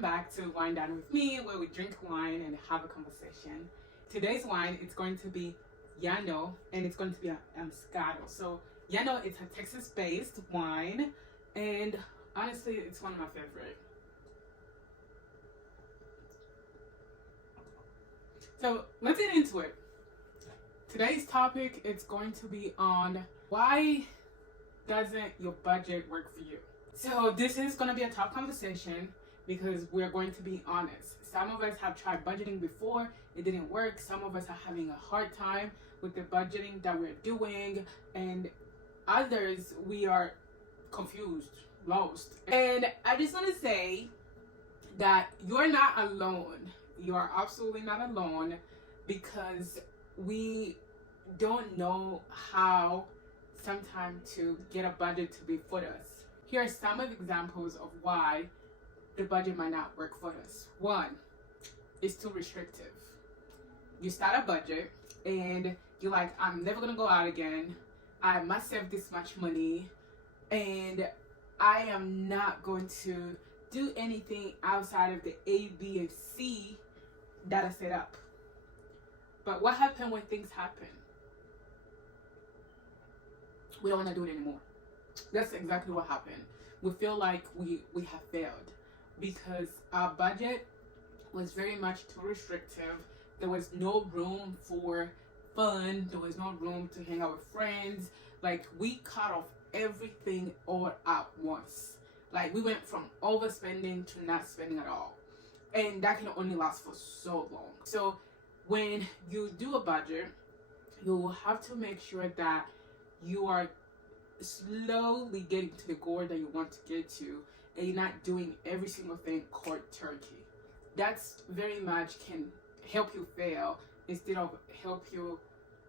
welcome back to Wine Down with me, where we drink wine and have a conversation. Today's wine is going to be Llano, and it's going to be a Moscato. So Llano, it's a Texas-based wine, and honestly, it's one of my favorite. So let's get into it. Today's topic is going to be on why doesn't your budget work for you? So this is going to be a tough conversation because we're going to be honest. Some of us have tried budgeting before, it didn't work. Some of us are having a hard time with the budgeting that we're doing, and others, we are confused, lost. And I just want to say that you're not alone. You are absolutely not alone, because we don't know how sometimes to get a budget to be for us. Here are some of the examples of why the budget might not work for us. One, it's too restrictive. You start a budget and you're like, I'm never gonna go out again. I must save this much money, and I am not going to do anything outside of the A, B, and C that are set up. But what happens when things happen? We don't want to do it anymore. That's exactly what happened. We feel like we have failed because our budget was very much too restrictive. There was no room for fun. There was no room to hang out with friends. Like, we cut off everything all at once. Like, we went from overspending to not spending at all. And that can only last for so long. So when you do a budget, you have to make sure that you are slowly getting to the goal that you want to get to, and you're not doing every single thing cold turkey. That's very much can help you fail instead of help you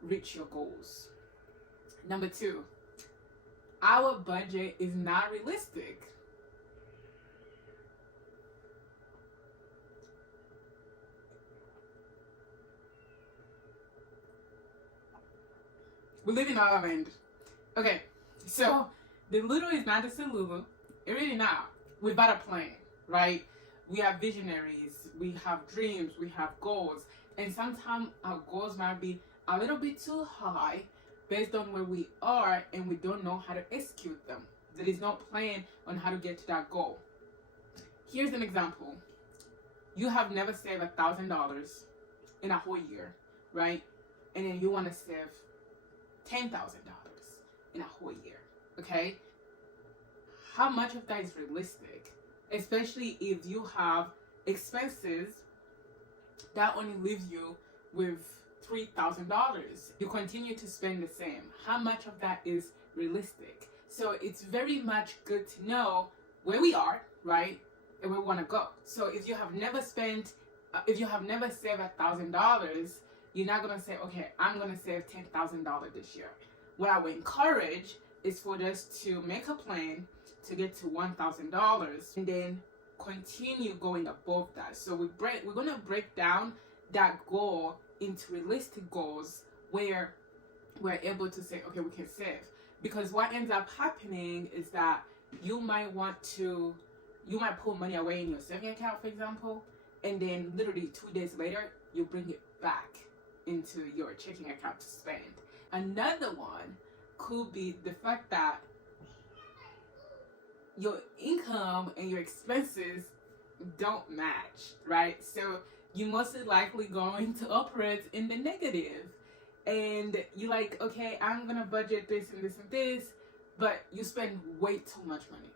reach your goals. Number two, our budget is not realistic. We live in Ireland. Okay, so the Lulu is not just a Lulu. It really not. We bought a plan, right? We have visionaries, we have dreams, we have goals. And sometimes our goals might be a little bit too high based on where we are, and we don't know how to execute them. There is no plan on how to get to that goal. Here's an example. You have never saved $1,000 in a whole year, right? And then you want to save $10,000 in a whole year, okay? How much of that is realistic? Especially if you have expenses that only leaves you with $3,000. You continue to spend the same. How much of that is realistic? So it's very much good to know where we are, right? And where we want to go. So if you have never saved $1,000, you're not going to say, okay, I'm going to save $10,000 this year. What I would encourage is for us to make a plan to get to $1,000 and then continue going above that. So we're going to break down that goal into realistic goals where we're able to say, okay, we can save. Because what ends up happening is that you might pull money away in your saving account, for example, and then literally 2 days later, you bring it back into your checking account to spend. Another one could be the fact that your income and your expenses don't match, right? So you're mostly likely going to operate in the negative. And you're like, okay, I'm gonna budget this and this and this, but you spend way too much money.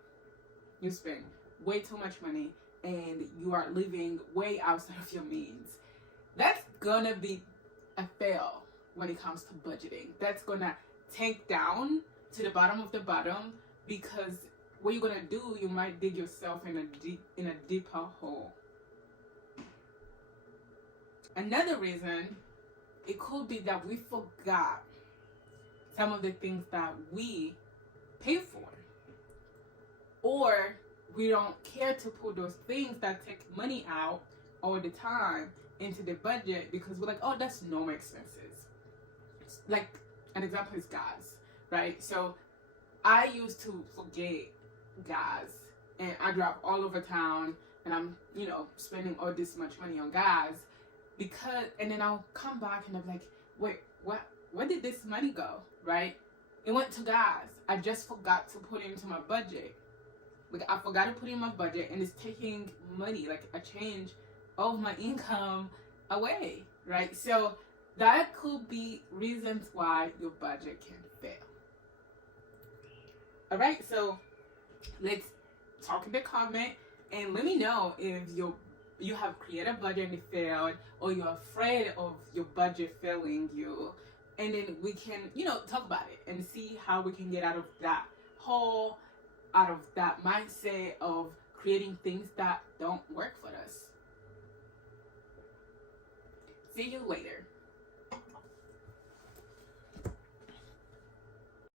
You spend way too much money and you are living way outside of your means. That's gonna be a fail when it comes to budgeting. That's gonna tank down to the bottom of the bottom, because what you're gonna do, you might dig yourself in a deeper hole. Another reason, it could be that we forgot some of the things that we pay for, or we don't care to put those things that take money out all the time into the budget because we're like, oh, that's normal expenses. Like, an example is gas, right? So I used to forget gas, and I drive all over town. and I'm, you know, spending all this much money on gas, because, and then I'll come back and I'm like, wait, where did this money go, right? It went to gas. I just forgot to put it into my budget. Like, I forgot to put it in my budget, and it's taking money, like a change of my income away, right? So that could be reasons why your budget can fail. All right, so let's talk in the comment and let me know if you have created a budget and it failed, or you're afraid of your budget failing you, and then we can, you know, talk about it and see how we can get out of that hole, out of that mindset of creating things that don't work for us. See you later.